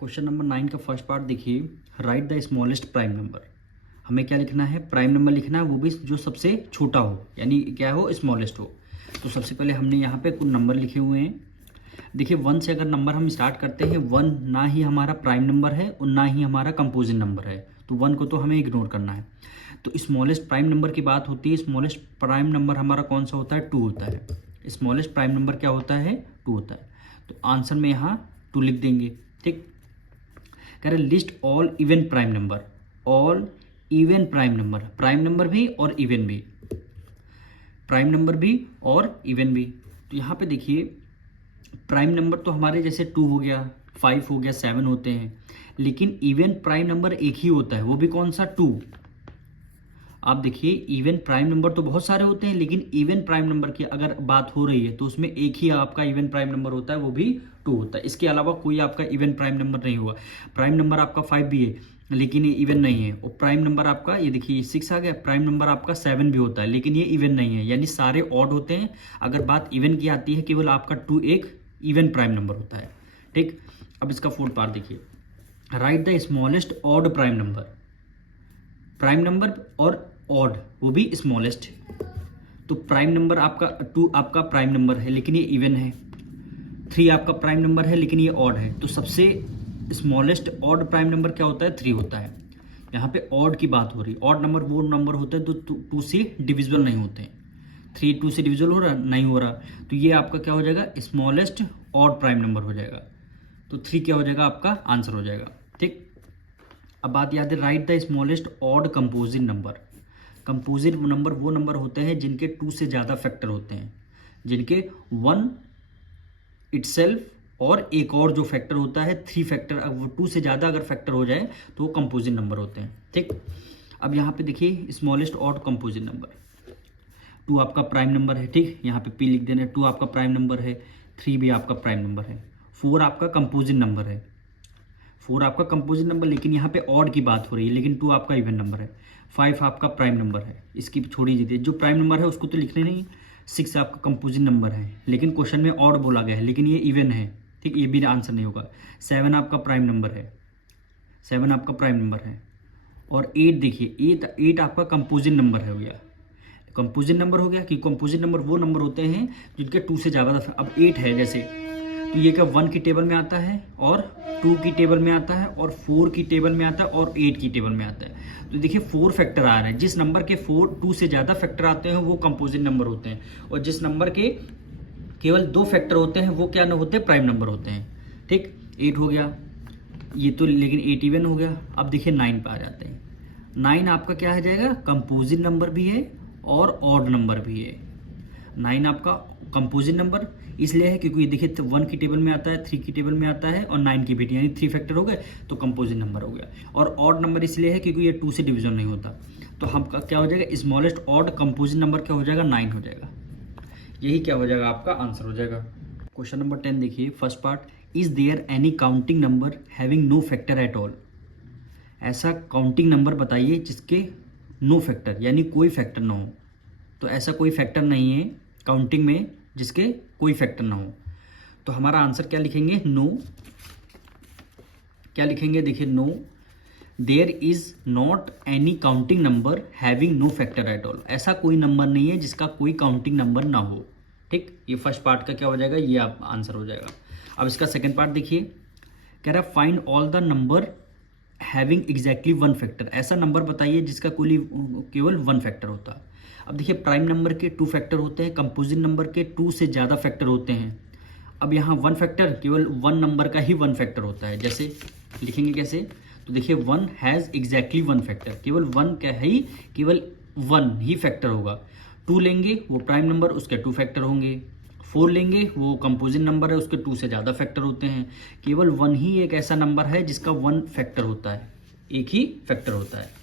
Question number 9 का first part देखिए, right the smallest prime number. हमें क्या लिखना है? प्राइम नंबर लिखना है, वो भी जो सबसे छोटा हो, यानी क्या हो, स्मॉलेस्ट हो। तो सबसे पहले हमने यहाँ पे कुछ नंबर लिखे हुए हैं। देखिए 1 से अगर नंबर हम स्टार्ट करते हैं, 1 ना ही हमारा प्राइम नंबर है और ना ही हमारा कंपोजिट नंबर है, तो 1 को तो हमें इग्नोर करना है। तो स्मॉलेस्ट प्राइम नंबर की बात होती है, स्मॉलेस्ट प्राइम नंबर हमारा कौन सा होता है? 2 होता है। स्मॉलेस्ट प्राइम नंबर क्या होता है? 2 होता है। तो आंसर में यहाँ 2 लिख देंगे। ठीक, कह रहे list all even prime number, all even prime number, prime number भी और इवन भी, प्राइम नंबर भी और इवन भी। तो यहाँ पे देखिए प्राइम नंबर तो हमारे जैसे 2 हो गया, 5 हो गया, 7 होते हैं, लेकिन इवन प्राइम नंबर एक ही होता है, वो भी कौन सा? 2। आप देखिए इवन प्राइम नंबर तो बहुत सारे होते हैं, लेकिन इवन प्राइम नंबर की अगर बात हो रही है तो उसमें एक ही आपका इवन प्राइम नंबर होता है, वो भी 2 होता है। इसके अलावा कोई आपका इवन प्राइम नंबर नहीं हुआ। प्राइम नंबर आपका 5 भी है, लेकिन ये इवन नहीं है। और प्राइम नंबर आपका ये देखिए 6 आ गया। प्राइम नंबर आपका 7 भी होता है, लेकिन ये इवन नहीं है, यानी सारे ऑड होते हैं। अगर बात इवन की आती है, केवल आपका 2 एक इवन प्राइम नंबर होता है। ठीक, अब इसका फोर्थ पार्ट देखिए, right the smallest odd prime number. Prime number और ऑड, वो भी स्मॉलेस्ट। तो प्राइम नंबर आपका 2 आपका प्राइम नंबर है, लेकिन ये इवन है। 3 आपका प्राइम नंबर है, लेकिन ये ऑड है। तो सबसे स्मॉलेस्ट ऑड प्राइम नंबर क्या होता है? 3 होता है। यहाँ पे ऑड की बात हो रही है। ऑड नंबर वो नंबर होते हैं तो 2 से डिविजिबल नहीं होते हैं। 3 2 से डिविजिबल हो रहा? नहीं हो रहा। तो ये आपका क्या हो जाएगा? स्मॉलेस्ट ऑड प्राइम नंबर हो जाएगा। तो 3 क्या हो जाएगा? आपका आंसर हो जाएगा। ठीक, अब बात याद है, right the smallest odd composite number. Composite number वो नंबर होते हैं जिनके 2 से ज़्यादा फैक्टर होते हैं, जिनके 1 इटसेल्फ और एक और जो फैक्टर होता है 3 फैक्टर, वो 2 से ज़्यादा अगर फैक्टर हो जाए तो वो कंपोजिट नंबर होते हैं। ठीक, अब यहाँ पे देखिए स्मॉलेस्ट ऑड कंपोजिट नंबर, 2 आपका प्राइम नंबर है। ठीक, यहाँ पे P लिख देना है। 2 आपका प्राइम नंबर है, 3 भी आपका प्राइम नंबर है, 4 आपका कंपोजिट नंबर है, 4 आपका कंपोजिट नंबर, लेकिन यहाँ पे ऑड की बात हो रही है, लेकिन 2 आपका इवन नंबर है। 5 आपका प्राइम नंबर है, इसकी छोड़ी दीजिए, जो प्राइम नंबर है उसको तो लिखने नहीं। 6 आपका कंपोजिट नंबर है, लेकिन क्वेश्चन में ऑड बोला गया है, लेकिन ये इवन है। ठीक, ये भी आंसर नहीं होगा। 7 आपका प्राइम नंबर है, 7 आपका प्राइम नंबर है। और 8 देखिए, 8 आपका कंपोजिट नंबर है, हो गया कंपोजिट नंबर हो गया। कि कंपोजिट नंबर वो नंबर होते हैं जिनके 2 से ज़्यादा। अब 8 है जैसे, तो ये क्या 1 की टेबल में आता है, और 2 की टेबल में आता है, और 4 की टेबल में आता है, और 8 की टेबल में आता है। तो देखिए 4 फैक्टर आ रहे हैं। जिस नंबर के 2 से ज़्यादा फैक्टर आते हैं वो कंपोजिट नंबर होते हैं, और जिस नंबर के केवल 2 फैक्टर होते हैं वो क्या न होते हैं? प्राइम नंबर होते हैं। ठीक, 8 हो गया ये तो, लेकिन 8 इवन हो गया। अब देखिए 9 पे आ जाते हैं। 9 आपका क्या आ जाएगा? कंपोजिट नंबर भी है और ऑड नंबर भी है। 9 आपका कंपोजिट नंबर इसलिए है क्योंकि ये देखिए 1 की टेबल में आता है, 3 की टेबल में आता है, और 9 की बेटी, यानी 3 फैक्टर हो गए तो कंपोजिट नंबर हो गया। और ऑड नंबर इसलिए है क्योंकि ये 2 से डिवीजन नहीं होता। तो हम क्या हो जाएगा? स्मॉलेस्ट ऑड कंपोजिट नंबर क्या हो जाएगा? 9 हो जाएगा। यही क्या हो जाएगा? आपका आंसर हो जाएगा। क्वेश्चन नंबर 10 देखिए, first part, is there any counting number having no factor at all. ऐसा काउंटिंग नंबर बताइए जिसके नो फैक्टर, यानी कोई फैक्टर ना हो। तो ऐसा कोई फैक्टर नहीं है काउंटिंग में जिसके कोई फैक्टर ना हो। तो हमारा आंसर क्या लिखेंगे? नो। क्या लिखेंगे? देखिए no, there is not any counting number having no factor at all. ऐसा कोई नंबर नहीं है जिसका कोई काउंटिंग नंबर ना हो। ठीक, ये फर्स्ट पार्ट का क्या हो जाएगा? ये आप आंसर हो जाएगा। अब इसका सेकेंड पार्ट देखिए, कह रहा है find all the number having exactly 1 factor. ऐसा नंबर बताइए जिसका केवल 1 फैक्टर होता है। अब देखिए प्राइम नंबर के 2 फैक्टर होते हैं, कंपोजिट नंबर के 2 से ज़्यादा फैक्टर होते हैं। अब यहाँ 1 फैक्टर, केवल 1 नंबर का ही 1 फैक्टर होता है। जैसे लिखेंगे कैसे? तो देखिए 1 हैज़ एग्जैक्टली 1 फैक्टर, केवल 1 का ही, केवल 1 ही फैक्टर होगा। 2 लेंगे वो प्राइम नंबर, उसके 2 फैक्टर होंगे। 4 लेंगे वो कंपोजिट नंबर है, उसके 2 से ज़्यादा फैक्टर होते हैं। केवल 1 ही एक ऐसा नंबर है जिसका 1 फैक्टर होता है, एक ही फैक्टर होता है।